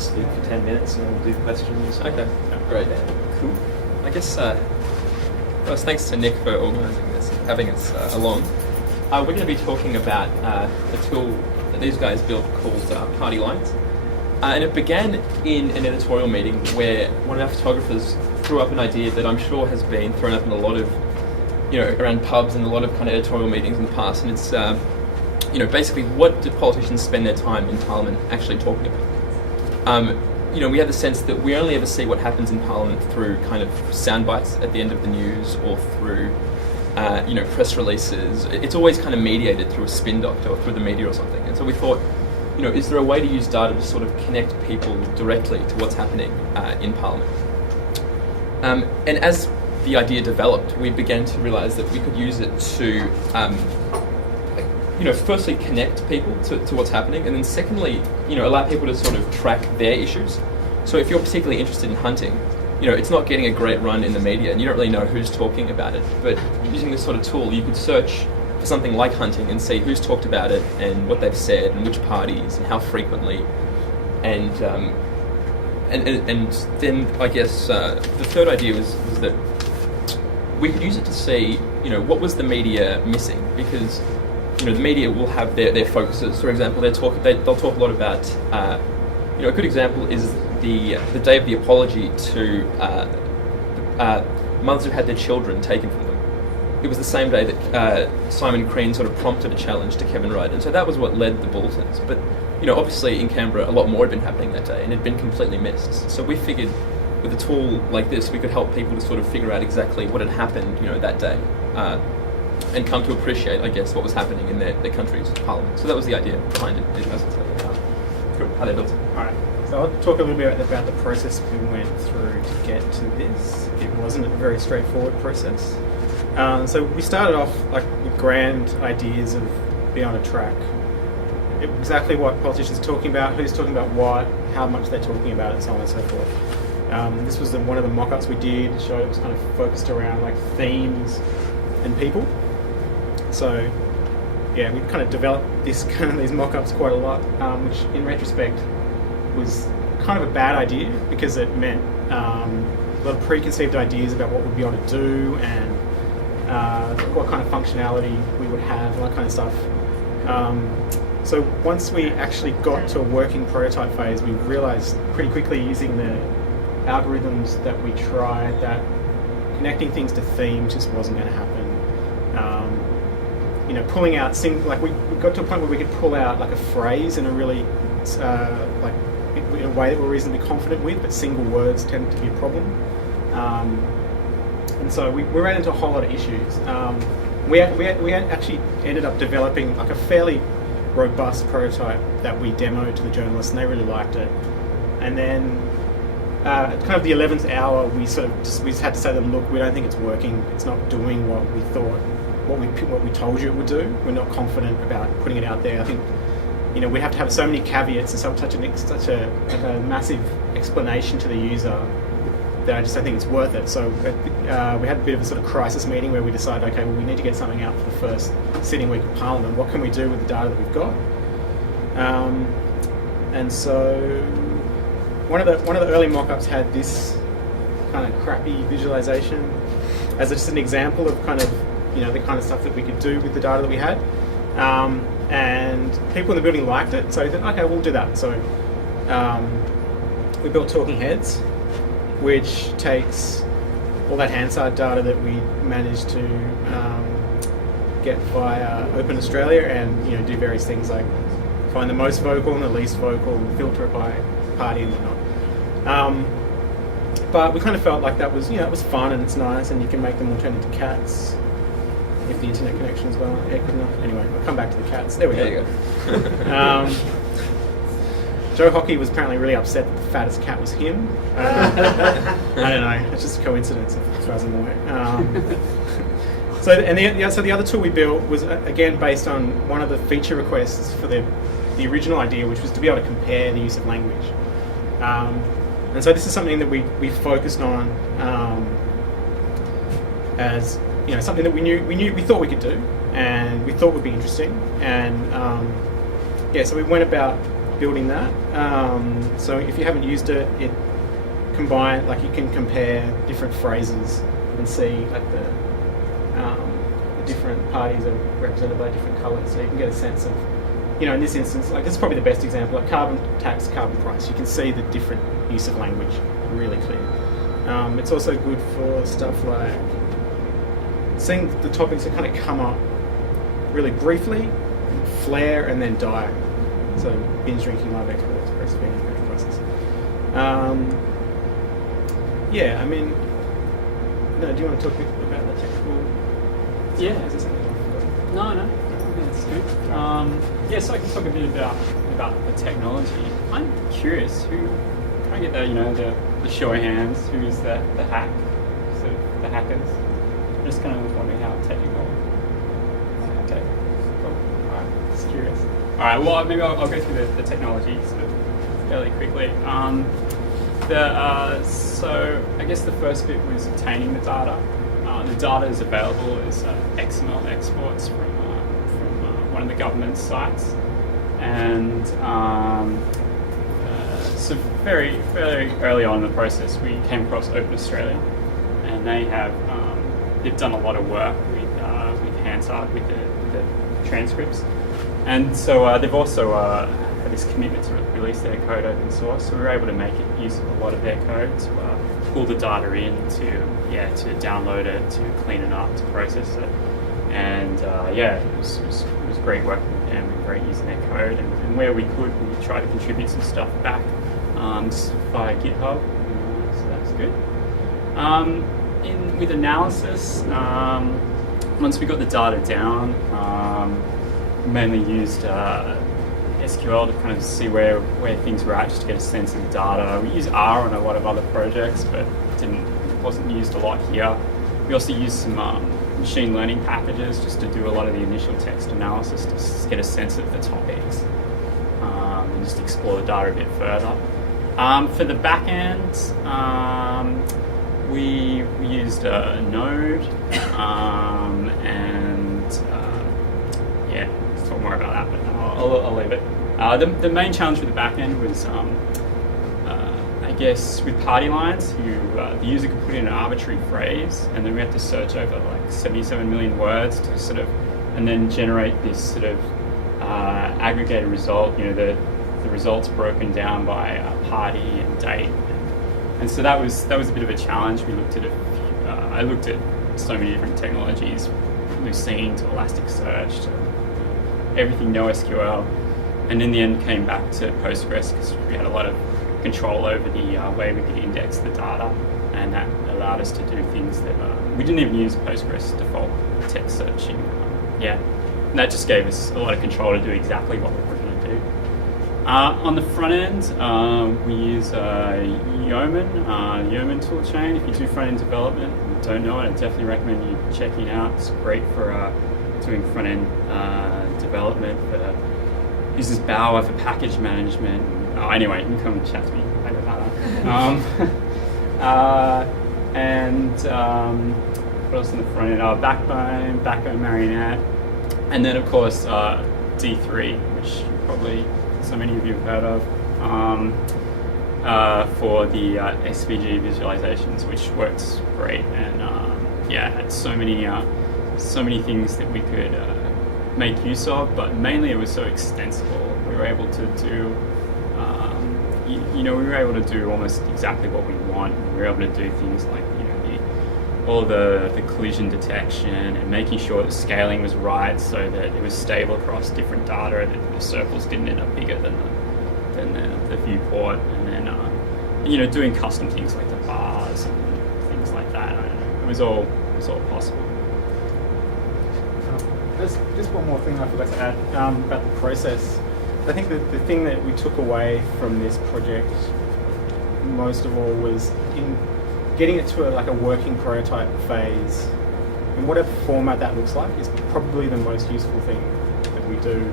speak for 10 minutes and we'll do questions. Okay, great. Cool. I guess first, thanks to Nick for organising this and having us along. We're going to be talking about a tool that these guys built called PartyLines. And it began in an editorial meeting where one of our photographers threw up an idea that I'm sure has been thrown up in a lot of, around pubs and a lot of kind of editorial meetings in the past. And it's, basically what do politicians spend their time in Parliament actually talking about? We have the sense that we only ever see what happens in Parliament through kind of sound bites at the end of the news or through, press releases. It's always kind of mediated through a spin doctor or through the media or something. And so we thought, is there a way to use data to sort of connect people directly to what's happening in Parliament? And as the idea developed, we began to realise that we could use it to, firstly connect people to what's happening, and then secondly, allow people to sort of track their issues. So if you're particularly interested in hunting, it's not getting a great run in the media, and you don't really know who's talking about it. But using this sort of tool, you could search for something like hunting and see who's talked about it and what they've said and which parties and how frequently. And then I guess the third idea was that we could use it to see, what was the media missing? Because, the media will have their focuses. For example, they'll talk a lot about, a good example is the day of the apology to mothers who had their children taken from them. It was the same day that Simon Crean sort of prompted a challenge to Kevin Rudd, and so that was what led the bulletins. But obviously in Canberra, a lot more had been happening that day, and it had been completely missed. So we figured with a tool like this, we could help people to sort of figure out exactly what had happened, that day, and come to appreciate, I guess, what was happening in their country's parliament. So that was the idea behind it. How they built it. All right. So I'll talk a little bit about the process we went through to get to this. It wasn't a very straightforward process. So we started off with grand ideas of being on a track. Exactly what politicians are talking about, who's talking about what, how much they're talking about it, so on and so forth. This was one of the mock-ups we did. It showed it was kind of focused around themes and people. So yeah, we kind of developed these mock-ups quite a lot, which in retrospect was kind of a bad idea because it meant a lot of preconceived ideas about what we'd be able to do and what kind of functionality we would have and that kind of stuff. So once we actually got to a working prototype phase, we realised pretty quickly using the algorithms that we tried that connecting things to themes just wasn't going to happen. Pulling out we got to a point where we could pull out a phrase in a really in a way that we're reasonably confident with, but single words tend to be a problem. And so we ran into a whole lot of issues. We actually ended up developing a fairly robust prototype that we demoed to the journalists, and they really liked it. And then at kind of the 11th hour, we just had to say to them, look, we don't think it's working. It's not doing what we thought, what we told you it would do. We're not confident about putting it out there. I think we have to have so many caveats and such a massive explanation to the user that I just don't think it's worth it. So we had a bit of a sort of crisis meeting where we decided, okay, well, we need to get something out for the first sitting week of Parliament. What can we do with the data that we've got? And so one of the early mock-ups had this kind of crappy visualization as just an example of kind of the kind of stuff that we could do with the data that we had. And people in the building liked it, so we thought, okay, we'll do that. So we built Talking Heads, which takes all that Hansard data that we managed to get via Open Australia and do various things like find the most vocal and the least vocal, filter it by party and whatnot. But we kind of felt like that was it was fun and it's nice, and you can make them all turn into cats if the internet connection is well good enough. Anyway, I'll come back to the cats. There we go. There you go. Joe Hockey was apparently really upset that the fattest cat was him. I don't know. It's just a coincidence, as far as I'm aware. So the other tool we built was again based on one of the feature requests for the original idea, which was to be able to compare the use of language. And so this is something that we focused on as something that we thought we could do, and we thought would be interesting. And so we went about building that. So if you haven't used it, you can compare different phrases and see like the different parties are represented by different colours, so you can get a sense of, in this instance, like this is probably the best example, like carbon tax, carbon price. You can see the different use of language really clear. It's also good for stuff like seeing the topics that kind of come up really briefly, flare, and then die. So binge drinking, live exports, breastfeeding, petrol prices. Do you want to talk a bit about the technical? Yeah. Is there something I forgot? No, I think that's good. So I can talk a bit about the technology. I'm curious, who can I get the show of hands? Who is the hack? Sort of the hackers. Just kind of wondering how technical. Okay, cool. All right, just curious. All right, well maybe I'll go through the technology sort of fairly quickly. So I guess the first bit was obtaining the data. The data is available as XML exports from one of the government sites, and so very early on in the process, we came across Open Australia, and they've done a lot of work with Hansard with the transcripts, and so they've also had this commitment to release their code open source. So we were able to make use of a lot of their code to pull the data in, to download it, to clean it up, to process it, and it was great working with them and great using their code, and where we could, we tried to contribute some stuff back via GitHub, so that's good. With analysis, once we got the data down, mainly used SQL to kind of see where things were at, just to get a sense of the data. We use R on a lot of other projects, but it wasn't used a lot here. We also used some machine learning packages just to do a lot of the initial text analysis to get a sense of the topics and just explore the data a bit further. For the back end, we used a Node, let's talk more about that, but I'll leave it. The main challenge with the back end was, I guess, with PartyLines, the user could put in an arbitrary phrase, and then we had to search over like 77 million words to and then generate this sort of aggregated result. The results broken down by party and date, and so that was a bit of a challenge. We looked at I looked at so many different technologies, Lucene to Elasticsearch to everything NoSQL, and in the end came back to Postgres because we had a lot of control over the way we could index the data, and that allowed us to do things that we didn't even use Postgres default text searching. And that just gave us a lot of control to do exactly what we were going to do. On the front end, we use Yeoman toolchain. If you do front end development and don't know it, I definitely recommend you checking it out. It's great for doing front end development. Uses Bower for package management. Anyway, you can come and chat to me later about that. What else on the front end? Backbone, Marionette, and then of course D3, which probably so many of you have heard of, for the SVG visualizations, which works great, and had so many things that we could make use of, but mainly it was so extensible. We were able to do, we were able to do almost exactly what we want. We were able to do things like, all the collision detection and making sure the scaling was right so that it was stable across different data, that the circles didn't end up bigger than the viewport, and then doing custom things like the bars and things like that. It was all possible. There's just one more thing I forgot to add about the process. I think that the thing that we took away from this project most of all was in getting it to a working prototype phase, in whatever format that looks like, is probably the most useful thing that we do.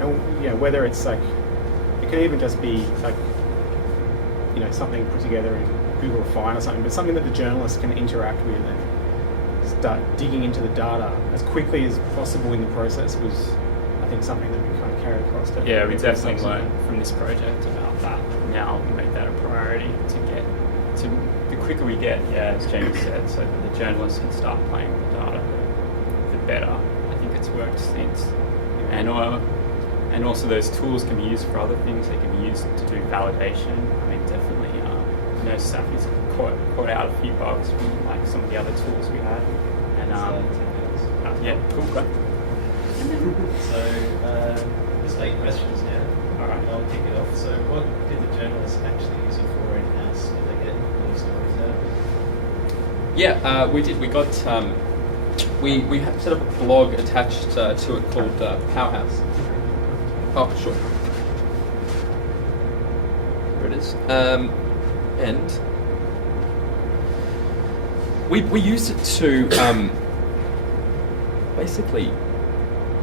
And whether it's it can even just be something put together in Google Refine or something, but something that the journalists can interact with and start digging into the data as quickly as possible in the process was, I think, something that we kind of carried across to Yeah, we definitely subsequent. learned from this project about that. Now we make that a priority to get to the quicker we get, as Jamie said, so that the journalists can start playing with the data, the better. I think it's worked since. And also those tools can be used for other things. They can be used to do validation. I mean, definitely, Safi's caught out a few bugs from like some of the other tools we had. And yeah, cool. Go. So, there's 8 questions now. All right. I'll kick it off. So, what did the journalists actually use it for in-house? Did they get all stories out? Yeah, we did. We got we had set up a blog attached to it called Powerhouse. Oh, sure. There it is. And we used it to basically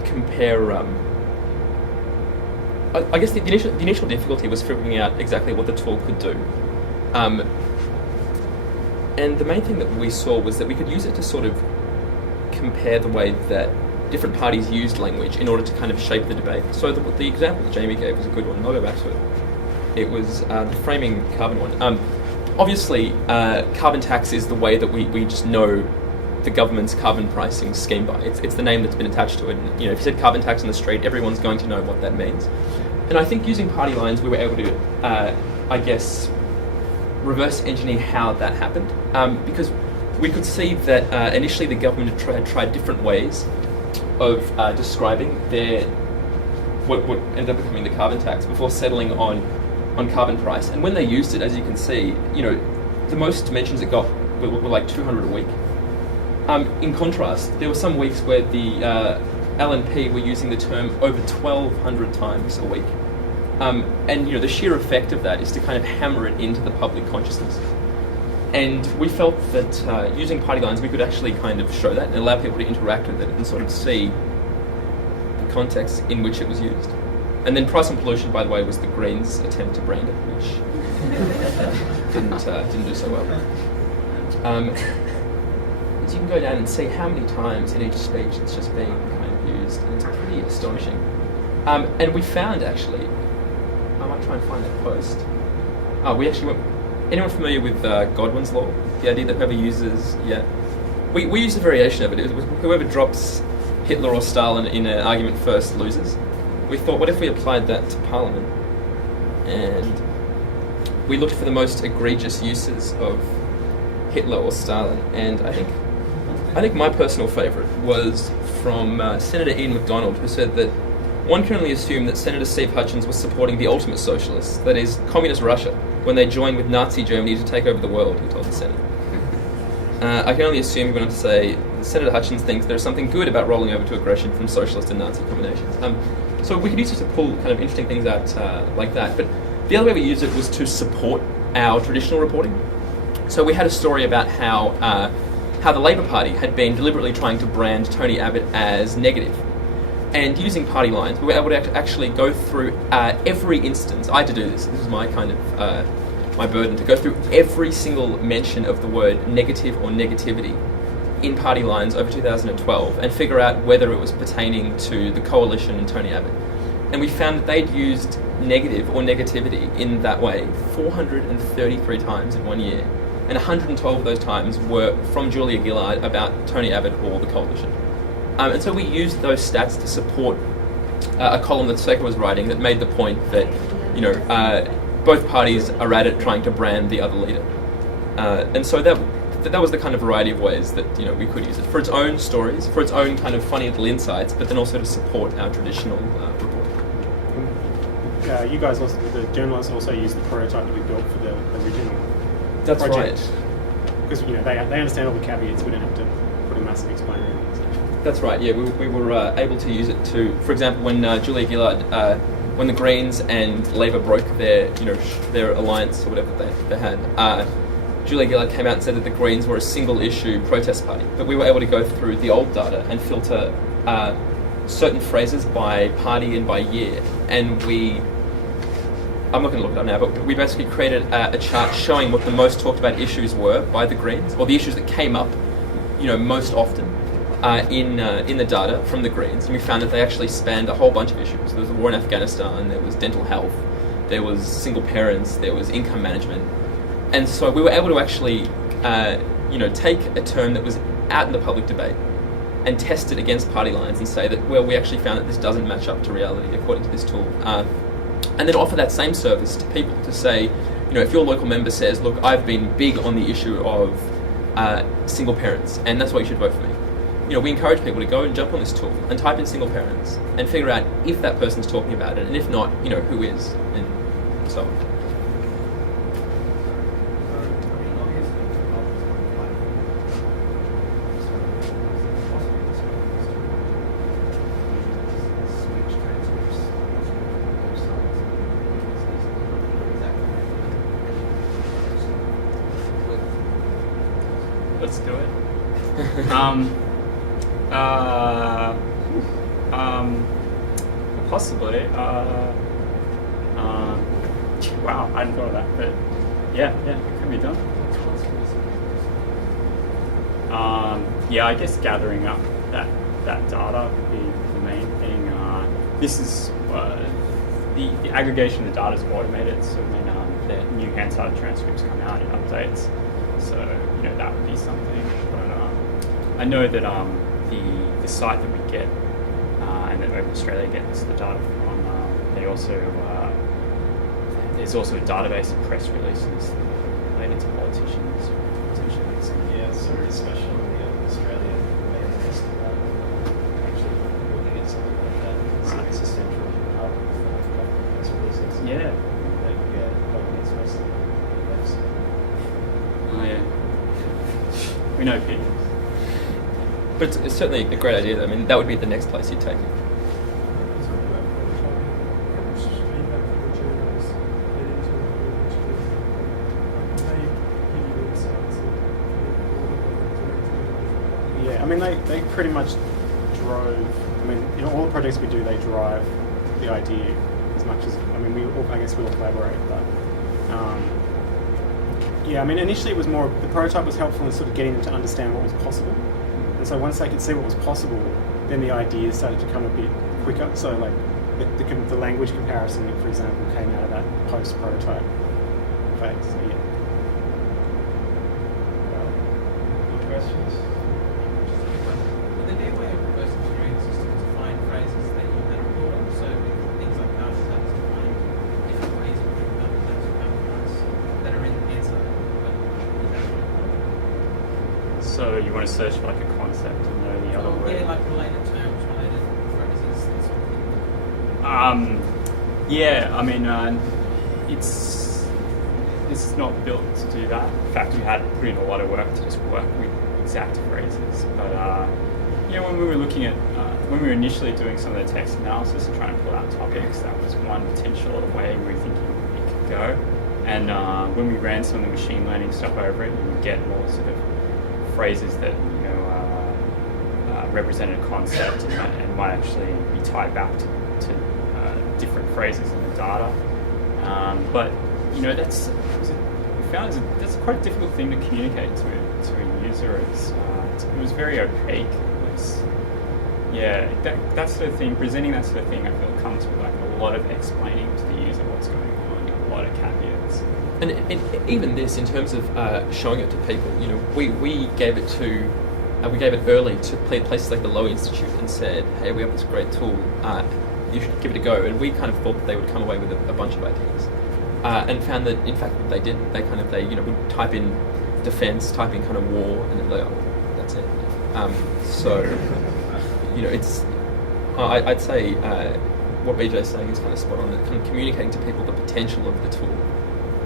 compare. I guess the initial difficulty was figuring out exactly what the tool could do. And the main thing that we saw was that we could use it to sort of compare the way that different parties used language in order to kind of shape the debate. So the example that Jamie gave was a good one. I'll go back to it. It was the framing carbon one. Obviously, carbon tax is the way that we just know the government's carbon pricing scheme by. It's the name that's been attached to it. And, if you said carbon tax on the street, everyone's going to know what that means. And I think using PartyLines, we were able to, reverse engineer how that happened. Because we could see that initially the government had tried different ways of describing what ended up becoming the carbon tax before settling on carbon price. And when they used it, as you can see, the most mentions it got were like 200 a week. In contrast, there were some weeks where the LNP were using the term over 1,200 times a week. And the sheer effect of that is to kind of hammer it into the public consciousness. And we felt that using PartyLines, we could actually kind of show that and allow people to interact with it and sort of see the context in which it was used. And then price and pollution, by the way, was the Greens' attempt to brand it, which didn't do so well. As you can go down and see how many times in each speech it's just being kind of used, and it's pretty astonishing. And we found actually, I might try and find that post. We actually went. Anyone familiar with Godwin's law? The idea that whoever uses, we used a variation of it. It was whoever drops Hitler or Stalin in an argument first loses. We thought, what if we applied that to Parliament? And we looked for the most egregious uses of Hitler or Stalin. And I think my personal favourite was from Senator Ian MacDonald, who said that one can only assume that Senator Steve Hutchins was supporting the ultimate socialists, that is, communist Russia, when they joined with Nazi Germany to take over the world, he told the Senate. I can only assume, he went on to say, Senator Hutchins thinks there's something good about rolling over to aggression from socialist and Nazi combinations. So we could use it to pull kind of interesting things out like that. But the other way we used it was to support our traditional reporting. So we had a story about how the Labour Party had been deliberately trying to brand Tony Abbott as negative. And using PartyLines, we were able to actually go through every instance. I had to do this. This was my kind of my burden, to go through every single mention of the word negative or negativity in PartyLines over 2012 and figure out whether it was pertaining to the coalition and Tony Abbott. And we found that they'd used negative or negativity in that way 433 times in 1 year. And 112 of those times were from Julia Gillard about Tony Abbott or the coalition. And so we used those stats to support a column that Seca was writing that made the point that, both parties are at it trying to brand the other leader. And so that was the kind of variety of ways that we could use it for its own stories, for its own kind of funny little insights, but then also to support our traditional reporting. You guys also, the journalists also used the prototype that we built for the original That's project. Right. Because they understand all the caveats. We don't have to put a massive explainer in. That's right. Yeah, we were able to use it to, for example, when Julia Gillard, when the Greens and Labour broke their alliance or whatever they had. Julia Gillard came out and said that the Greens were a single-issue protest party. But we were able to go through the old data and filter certain phrases by party and by year. And I'm not going to look it up now, but we basically created a chart showing what the most talked about issues were by the Greens, or the issues that came up, most often. in the data from the Greens, and we found that they actually spanned a whole bunch of issues. There was the war in Afghanistan, there was dental health, there was single parents, there was income management, and so we were able to actually, take a term that was out in the public debate and test it against party lines and say that, well, we actually found that this doesn't match up to reality according to this tool, and then offer that same service to people to say, if your local member says, look, I've been big on the issue of single parents, and that's why you should vote for me. We encourage people to go and jump on this tool and type in single parents and figure out if that person's talking about it, and if not, who is, and so on. Let's do it. Possibly. Wow, I hadn't thought of that, but yeah, it could be done. I guess gathering up that data would be the main thing. This is the aggregation of the data is automated, so when the new Hansard transcripts come out, it updates. So that would be something. But I know that the site that we get and that Open Australia gets the data from, they also there's also a database of press releases related to politicians. Yeah, it's sort of special in the Open Australia mailing list about actually looking at something like that. So it's a central hub of press releases. Yeah. Like, public express them on the website. Oh yeah. We know people. But it's certainly a great idea. I mean, that would be the next place you'd take it. Yeah, I mean, they pretty much drove. I mean, all the projects we do, they drive the idea as much as. I mean, I guess we all collaborate, but. Yeah, I mean, initially it was more. The prototype was helpful in sort of getting them to understand what was possible, and so once they could see what was possible, then the ideas started to come a bit quicker. So like the language comparison, for example, came out of that post-prototype phase. So yeah. Any questions? Would there be a way of reverse engineering the system to find phrases that you hadn't thought of? So things like Hansard to find different ways of putting counterparts that are in the answer, but you haven't thought of? So you want to search for like a concept and know the other word? Yeah, like related terms, related phrases, that sort of thing. I mean, it's not built to do that. In fact, we had to put in a lot of work to just work with exact phrases. But when we were looking at, when we were initially doing some of the text analysis and trying to pull out topics, that was one potential way we were thinking it could go. And when we ran some of the machine learning stuff over it, we would get more sort of phrases that represented a concept and might actually be tied back to different phrases in the data. But that's that's quite a difficult thing to communicate to a user. It was very opaque. That sort of thing, presenting that sort of thing, I feel comes with like a lot of explaining to the user what's going on, a lot of caveats. And even this, in terms of showing it to people, we gave it to, we gave it early to places like the Lowy Institute and said, hey, we have this great tool, you should give it a go. And we kind of thought that they would come away with a bunch of ideas, and found that in fact they did. They would type in defense, type in kind of war, and then they, that's it. It's I'd say what BJ's saying is kind of spot on. That kind of communicating to people the potential of the tool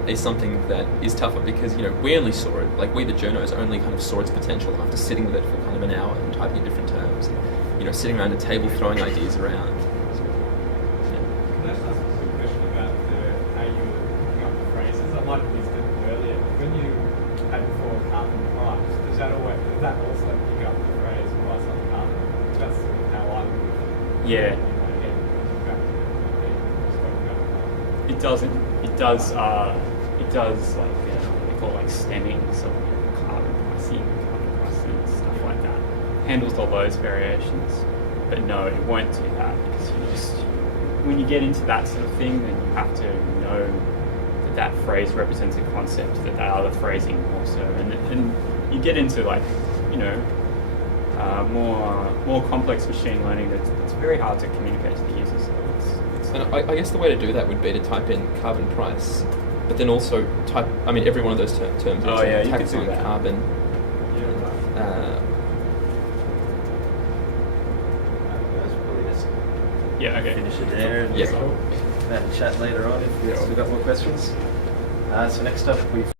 is something that is tougher because we only saw it, like we the journos only kind of saw its potential after sitting with it for kind of an hour and typing in different terms, and, sitting around a table throwing ideas around. So, yeah. Can I just ask a quick question about how you were picking up the phrases? I might have missed it earlier, but when you had before carbon price, does that also pick up the phrase price on carbon? That's how I would Yeah. in my head. It doesn't. It does. It does like they call it like stemming, so carbon pricing, stuff like that. handles all those variations. But no, it won't do that because you just, when you get into that sort of thing, then you have to know that that phrase represents a concept, that other phrasing also, and you get into like, you know, more complex machine learning that's very hard to communicate to the users. So And I guess the way to do that would be to type in carbon price, but then also type, I mean, every one of those terms. Oh, yeah, you tax could do on that. carbon. Yeah, That's probably just yeah, okay. finish it there and Yeah. have a chat later on if we've got more questions. So next up we've